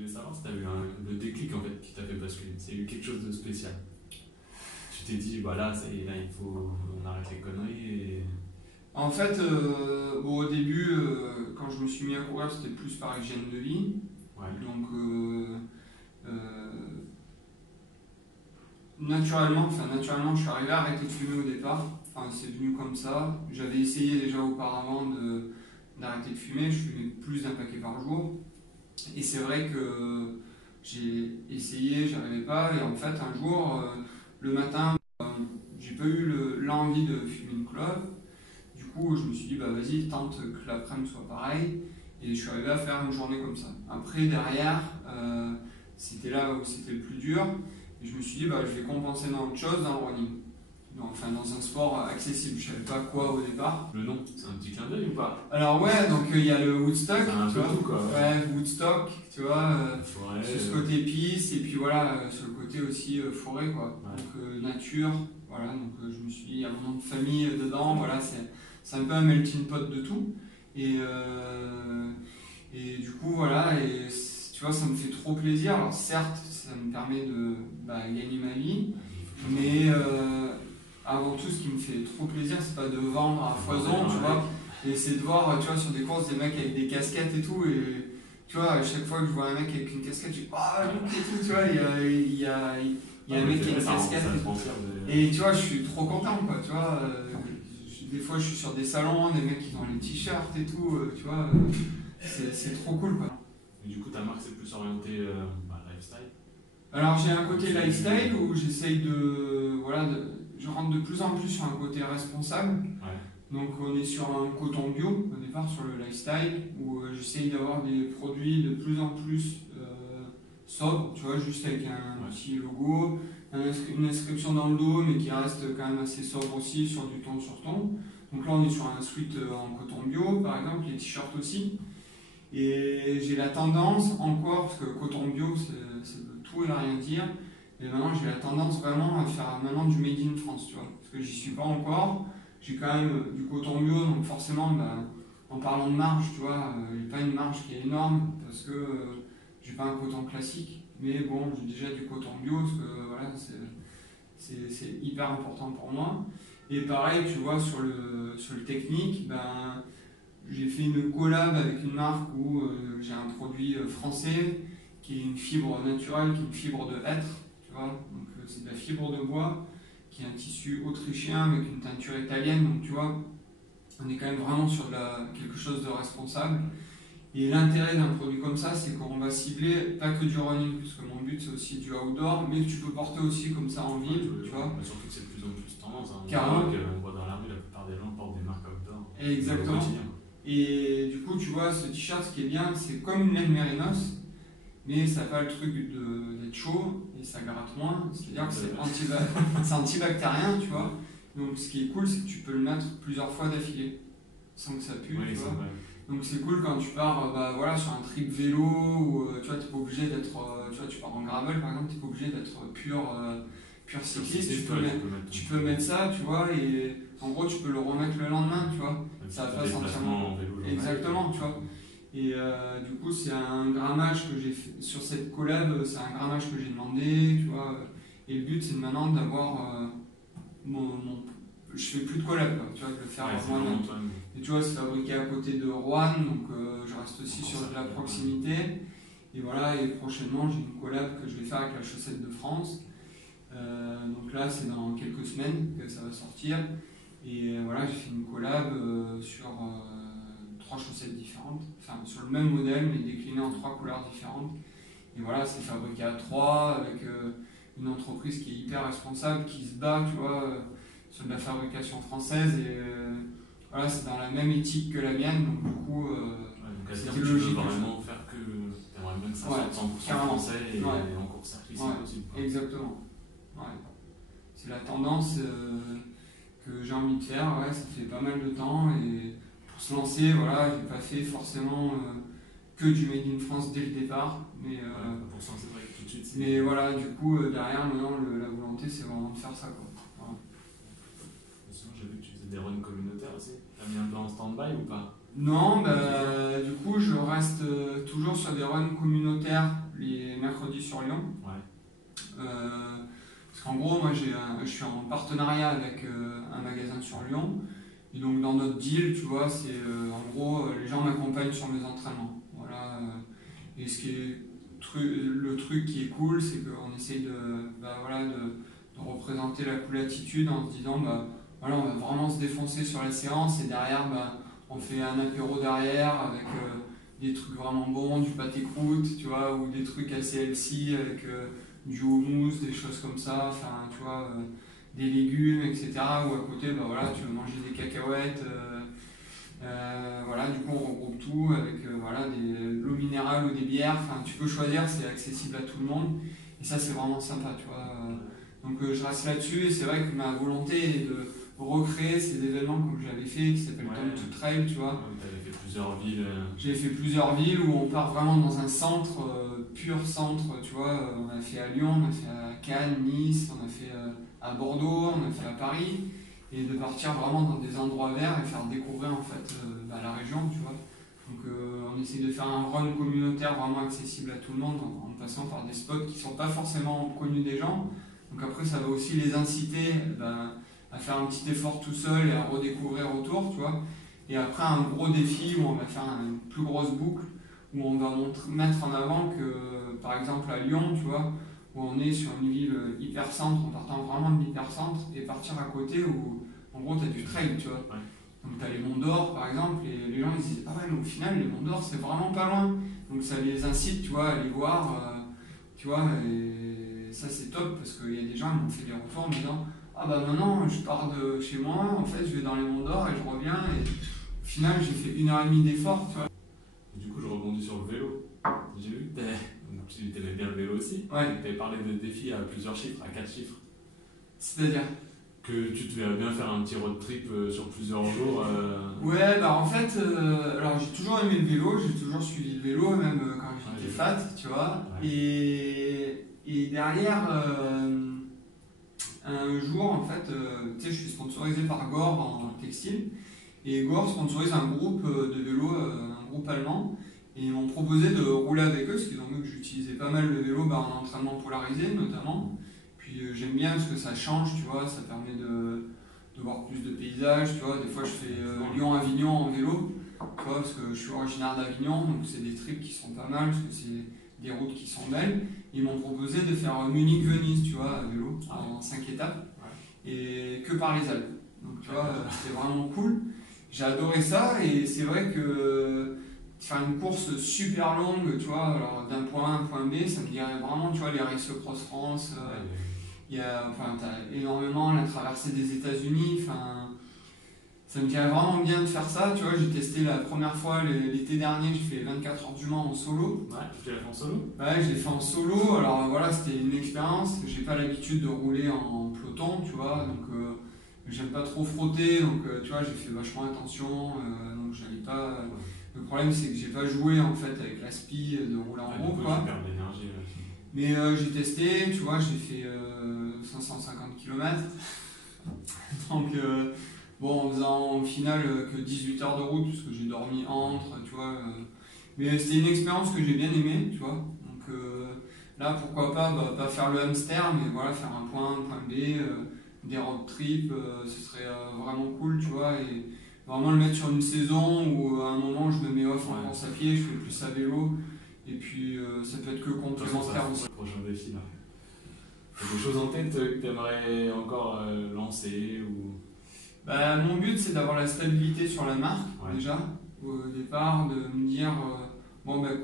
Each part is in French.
voulais savoir si tu as eu le déclic en fait qui t'a fait basculer. C'est eu quelque chose de spécial. Tu t'es dit, bah là, là il faut on arrête les conneries et. En fait, bon, au début, quand je me suis mis à courir, c'était plus par hygiène de vie. Ouais. Donc, naturellement, je suis arrivé à arrêter de fumer au départ. Enfin, c'est venu comme ça. J'avais essayé déjà auparavant d'arrêter de fumer. Je fumais plus d'un paquet par jour. Et c'est vrai que j'ai essayé, j'arrivais pas. Et en fait, un jour, le matin, j'ai pas eu l'envie de fumer une clope. Du coup, je me suis dit, bah vas-y, tente que l'après-midi soit pareil. Et je suis arrivé à faire une journée comme ça. Après, derrière, c'était là où c'était le plus dur. Et je me suis dit, bah, je vais compenser dans autre chose, dans le running. Enfin, dans un sport accessible. Je savais pas quoi au départ. Le nom, c'est un petit clin d'œil ou pas? Alors ouais, donc il y a le Woodstock. C'est un peu tout quoi. Ouais, Woodstock, tu vois. Forêt, sur ce côté piste, et puis voilà, sur le côté aussi forêt, quoi. Ouais. Donc nature, voilà. Donc je me suis dit, il y a un moment de famille dedans, voilà, c'est un peu un melting pot de tout. Et du coup, voilà, et tu vois, ça me fait trop plaisir. Alors certes, ça me permet de gagner ma vie, mais avant tout, ce qui me fait trop plaisir, c'est pas de vendre à foison, tu vois, et c'est de voir, tu vois, sur des courses, des mecs avec des casquettes et tout, et tu vois, à chaque fois que je vois un mec avec une casquette, je dis, ah, look et tout, tu vois, il y a un mec qui a une casquette, et tu vois, je suis trop content, quoi, tu vois, des fois, je suis sur des salons, des mecs qui ont les t-shirts et tout, tu vois, c'est trop cool, quoi. Et du coup, ta marque, c'est plus orienté lifestyle? Alors j'ai un côté lifestyle où j'essaye je rentre de plus en plus sur un côté responsable. Ouais. Donc on est sur un coton bio au départ sur le lifestyle où j'essaye d'avoir des produits de plus en plus sobres, tu vois, juste avec un petit logo, une inscription dans le dos mais qui reste quand même assez sobre aussi sur du ton sur ton. Donc là on est sur un sweat en coton bio par exemple, les t-shirts aussi. Et j'ai la tendance encore, parce que coton bio c'est tout et rien dire, et maintenant j'ai la tendance vraiment à faire maintenant du made in France, tu vois, parce que j'y suis pas encore, j'ai quand même du coton bio, donc forcément en parlant de marge, tu vois, j'ai pas une marge qui est énorme, parce que j'ai pas un coton classique, mais bon, j'ai déjà du coton bio, parce que voilà, c'est hyper important pour moi. Et pareil, tu vois, sur le technique, j'ai fait une collab avec une marque où j'ai un produit français qui est une fibre naturelle, qui est une fibre de hêtre, tu vois, donc c'est de la fibre de bois, qui est un tissu autrichien avec une teinture italienne, donc tu vois, on est quand même vraiment sur quelque chose de responsable. Et l'intérêt d'un produit comme ça, c'est qu'on va cibler pas que du running, puisque mon but c'est aussi du outdoor, mais que tu peux porter aussi comme ça en ville, tu vois. Mais surtout que c'est de plus en plus tendance, hein. Carrément. On voit dans la rue, la plupart des gens portent des marques outdoor. Exactement. Et du coup, tu vois, ce t-shirt, ce qui est bien, c'est comme une laine mérinos, mais ça n'a pas le truc d'être chaud et ça gratte moins. C'est-à-dire que c'est antibactérien, tu vois. Donc ce qui est cool, c'est que tu peux le mettre plusieurs fois d'affilée, sans que ça pue, oui, tu vois. vrai. Donc c'est cool quand tu pars voilà, sur un trip vélo, où tu vois, t'es pas obligé d'être, tu vois, tu pars en gravel par exemple, t'es pas obligé d'être pur cycliste, tu peux mettre ça, tu vois, et en gros tu peux le remettre le lendemain, tu vois. Ça va pas sentir en vélo. Exactement, tu vois. Et du coup, c'est un grammage que j'ai fait sur cette collab, c'est un grammage que j'ai demandé, tu vois. Et le but, c'est maintenant d'avoir je fais plus de collab, quoi, tu vois, de le faire moi-même. Et tu vois, c'est fabriqué à côté de Rouen, donc je reste aussi sur de la proximité. Et voilà, et prochainement, j'ai une collab que je vais faire avec la Chaussette de France. Donc là, c'est dans quelques semaines que ça va sortir. Et voilà, j'ai fait une collab sur 3 chaussettes différentes, enfin sur le même modèle mais décliné en 3 couleurs différentes. Et voilà, c'est fabriqué à 3 avec une entreprise qui est hyper responsable, qui se bat, tu vois, sur de la fabrication française. Et voilà, c'est dans la même éthique que la mienne, donc du coup, c'était logique. Tu veux vraiment faire que t'aimerais bien que ça sorte 100% français et en court-circuit, c'est possible. Quoi. Exactement. Ouais. C'est la tendance que j'ai envie de faire, ouais, ça fait pas mal de temps. Et pour se lancer, voilà, j'ai pas fait forcément que du Made in France dès le départ. Mais, pour se lancer, c'est vrai que tout de suite. Mais voilà, du coup, derrière, maintenant, la volonté, c'est vraiment de faire ça, quoi. Voilà. Sinon, j'ai vu que tu faisais des runs communautaires aussi. T'as mis un peu en stand-by ou pas? Non, bah, du coup, je reste toujours sur des runs communautaires les mercredis sur Lyon. Ouais. Parce qu'en gros, moi, je suis en partenariat avec un magasin sur Lyon. Et donc, dans notre deal, tu vois, c'est en gros, les gens m'accompagnent sur mes entraînements. Voilà. Et le truc qui est cool, c'est qu'on essaye de représenter la cool attitude en se disant, bah, voilà, on va vraiment se défoncer sur la séance et derrière, bah, on fait un apéro derrière avec des trucs vraiment bons, du pâté croûte, tu vois, ou des trucs assez healthy avec du houmous, des choses comme ça, enfin, tu vois, des légumes, etc. Ou à côté, bah, voilà, tu veux manger des cacahuètes. Voilà, du coup, on regroupe tout avec voilà, de l'eau minérale ou des bières. Enfin, tu peux choisir, c'est accessible à tout le monde. Et ça, c'est vraiment sympa, tu vois. Donc, je reste là-dessus. Et c'est vrai que ma volonté est de recréer ces événements comme j'avais fait, qui s'appellent Tom to Trail, tu vois. Tu avais fait plusieurs villes. J'ai fait plusieurs villes où on part vraiment dans un centre, pur centre, tu vois. On a fait à Lyon, on a fait à Cannes, Nice, on a fait à Bordeaux, on a fait à Paris. Et de partir vraiment dans des endroits verts et faire découvrir en fait la région, tu vois. Donc on essaie de faire un run communautaire vraiment accessible à tout le monde en passant par des spots qui ne sont pas forcément connus des gens. Donc après ça va aussi les inciter à faire un petit effort tout seul et à redécouvrir autour, tu vois. Et après un gros défi où on va faire une plus grosse boucle, où on va mettre en avant que par exemple à Lyon, tu vois, où on est sur une ville hyper-centre, en partant vraiment de l'hyper-centre, et partir à côté où, en gros, tu as du trail, tu vois. Ouais. Donc tu as les Monts d'Or, par exemple, et les gens ils disent, ah ouais, mais au final, les Monts d'Or, c'est vraiment pas loin. Donc ça les incite, tu vois, à aller voir, tu vois, et ça c'est top, parce qu'il y a des gens qui m'ont fait des retours en me disant, ah bah maintenant, je pars de chez moi, en fait, je vais dans les Monts d'Or et je reviens, et au final, j'ai fait 1h30 d'effort, tu vois. Du coup, je rebondis sur le vélo. J'ai vu que tu aimais bien le vélo aussi. Ouais. Tu avais parlé de défis à plusieurs chiffres, à 4 chiffres. C'est-à-dire Que tu te verrais bien faire un petit road trip sur plusieurs jours. Ouais, bah en fait, alors j'ai toujours aimé le vélo, j'ai toujours suivi le vélo, même quand j'étais fat, tu vois. Ouais. Et derrière, un jour, en fait, tu sais, je suis sponsorisé par Gore en textile. Et Gore sponsorise un groupe de vélo, un groupe allemand. Et ils m'ont proposé de rouler avec eux, parce qu'ils ont vu que j'utilisais pas mal le vélo en entraînement polarisé notamment. Puis j'aime bien parce que ça change, tu vois, ça permet de voir plus de paysages, tu vois. Des fois je fais Lyon-Avignon en vélo, tu vois, parce que je suis originaire d'Avignon, donc c'est des trips qui sont pas mal, parce que c'est des routes qui sont belles. Ils m'ont proposé de faire Munich-Venise, tu vois, à vélo, en 5 étapes, et que par les Alpes. Donc tu vois, c'était vraiment cool. J'ai adoré ça, et c'est vrai que faire une course super longue, tu vois, alors d'un point A à un point B, ça me dirait vraiment, tu vois, les Race Cross France, t'as énormément la traversée des États-Unis, ça me dirait vraiment bien de faire ça, tu vois. J'ai testé la première fois l'été dernier, j'ai fait 24 heures du Mans en solo. Ouais, tu l'as fait en solo? Ouais, je l'ai fait en solo, alors voilà, c'était une expérience, j'ai pas l'habitude de rouler en peloton, tu vois, donc j'aime pas trop frotter, donc tu vois, j'ai fait vachement attention, donc j'allais pas. Le problème, c'est que j'ai pas joué en fait avec la spi de rouler en groupe, quoi. Tu perds de l'énergie là. Mais j'ai testé, tu vois, j'ai fait 550 km. Donc, bon, en faisant au final que 18 heures de route, parce que j'ai dormi entre, tu vois. Mais c'était une expérience que j'ai bien aimée, tu vois. Donc là, pourquoi pas faire le hamster, mais voilà, faire un point A, un point B, des road trips, ce serait vraiment cool, tu vois. Et vraiment le mettre sur une saison où à un moment je me mets off en course à pied, je fais plus à vélo. Et puis ça peut être que complémentaire aussi. Prochain défi là. Tu as des choses en tête que tu aimerais encore lancer ou... Mon but c'est d'avoir la stabilité sur la marque déjà, au départ, de me dire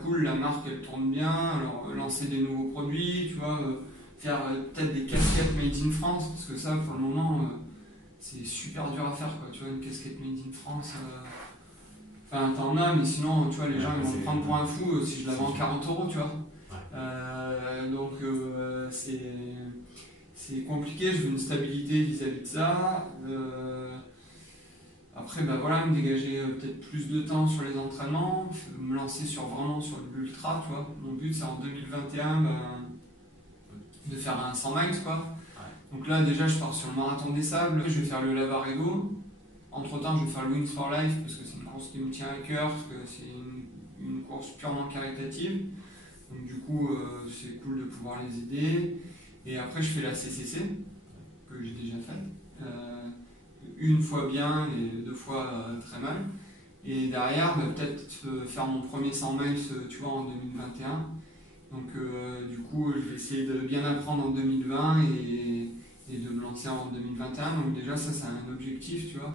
cool, la marque elle tourne bien, alors lancer des nouveaux produits, tu vois, faire peut-être des casquettes made in France, parce que ça pour le moment c'est super dur à faire, quoi, tu vois, une casquette made in France. Enfin, t'en as, mais sinon, tu vois, les gens ils vont me prendre pour un fou si je la vends 40 €, tu vois. Donc, c'est compliqué, je veux une stabilité vis-à-vis de ça. Après, voilà, me dégager peut-être plus de temps sur les entraînements, me lancer vraiment sur l'ultra, tu vois. Mon but, c'est en 2021 de faire un 100 miles, quoi. Donc là, déjà, je pars sur le marathon des sables, je vais faire le Lavaredo entre temps, je vais faire le Wings for Life parce que c'est une course qui me tient à cœur, parce que c'est une course purement caritative. Donc du coup, c'est cool de pouvoir les aider. Et après, je fais la CCC, que j'ai déjà faite. Une fois bien et 2 fois très mal. Et derrière, peut-être faire mon premier 100 miles, tu vois, en 2021. Donc du coup, je vais essayer de bien apprendre en 2020 et de me lancer en 2021. Donc déjà, ça, c'est un objectif, tu vois.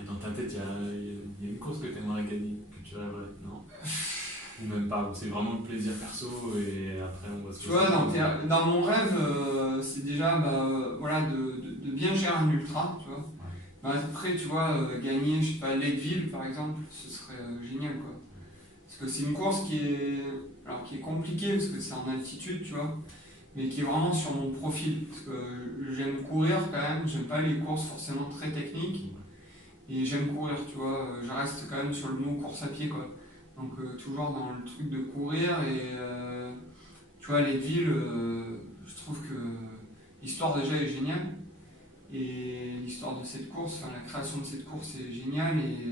Et dans ta tête, il y a une course que tu aimerais gagner, que tu rêverais, non? Ou même pas, c'est vraiment le plaisir perso et après on va se... Tu vois, dans mon rêve, c'est déjà voilà, de bien gérer un ultra, tu vois. Ouais. Après, tu vois, gagner, je sais pas, Lakeville par exemple, ce serait génial, quoi. Parce que c'est une course qui est compliquée, parce que c'est en altitude, tu vois, mais qui est vraiment sur mon profil. Parce que j'aime courir quand même, j'aime pas les courses forcément très techniques, et j'aime courir, tu vois. Je reste quand même sur le mot course à pied, quoi. Donc toujours dans le truc de courir et tu vois les villes, je trouve que l'histoire déjà est géniale et l'histoire de cette course, enfin, la création de cette course est géniale et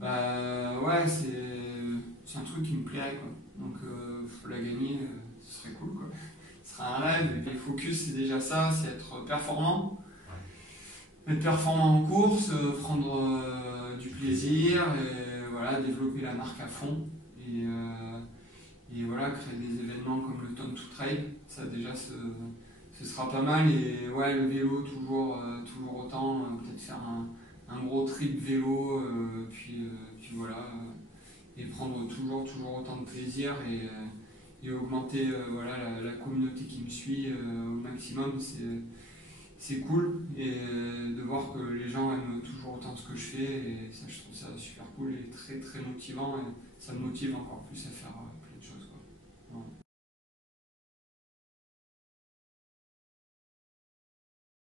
ouais c'est un truc qui me plairait, quoi. Donc faut la gagner, ce serait cool, quoi. Ce serait un rêve et puis le focus c'est déjà ça, c'est être performant. Être performant en course, prendre du plaisir et voilà, développer la marque à fond et voilà, créer des événements comme le Tom to Trail, ça déjà ce sera pas mal. Et ouais, le vélo toujours autant, peut-être faire un gros trip vélo, puis voilà, et prendre toujours autant de plaisir et augmenter voilà, la communauté qui me suit au maximum, c'est cool, et de voir que les gens aiment toujours autant ce que je fais, et ça, je trouve ça super cool et très très motivant, et ça me motive encore plus à faire